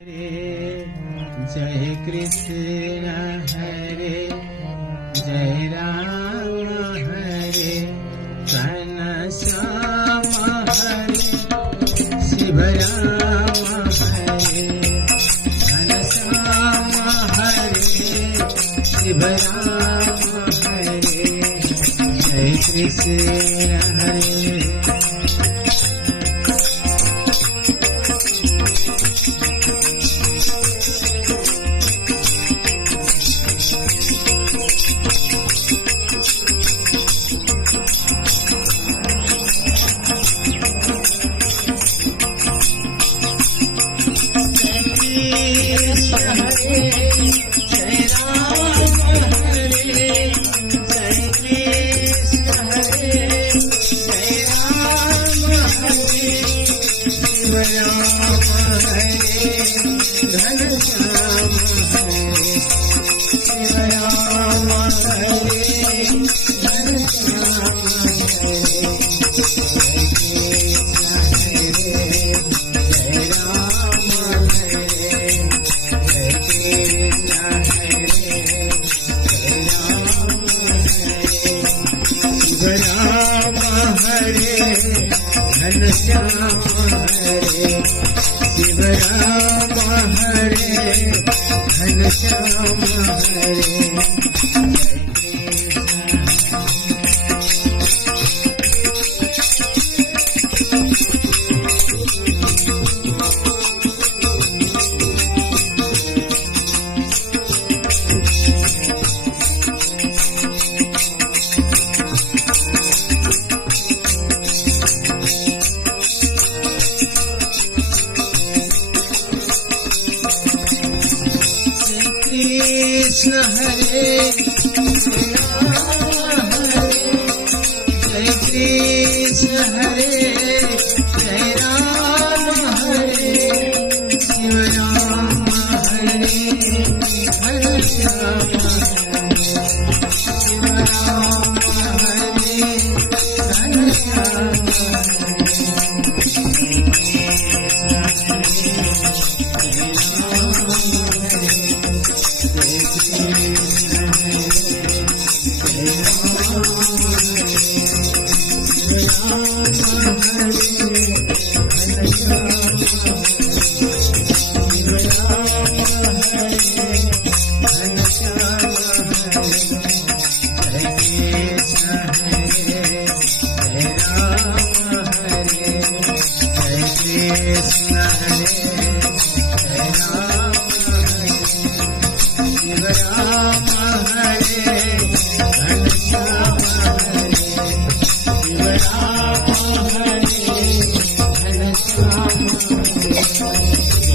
Jai Krishna Hare Jai Ram Hare Ghanshyam Hare Shiv Ram Hare Ghanshyam Hare Shiv Ram Hare Jai Krishna Hare Ghanshyam Hare Shiv Ram Hare Ghanshyam Hare Krishna Hare Jai Krishna Hare Jai Ram Hare Shiv Ram Hare Ghanshyam Hare Shiv Ram Hare Ghanshyam Hare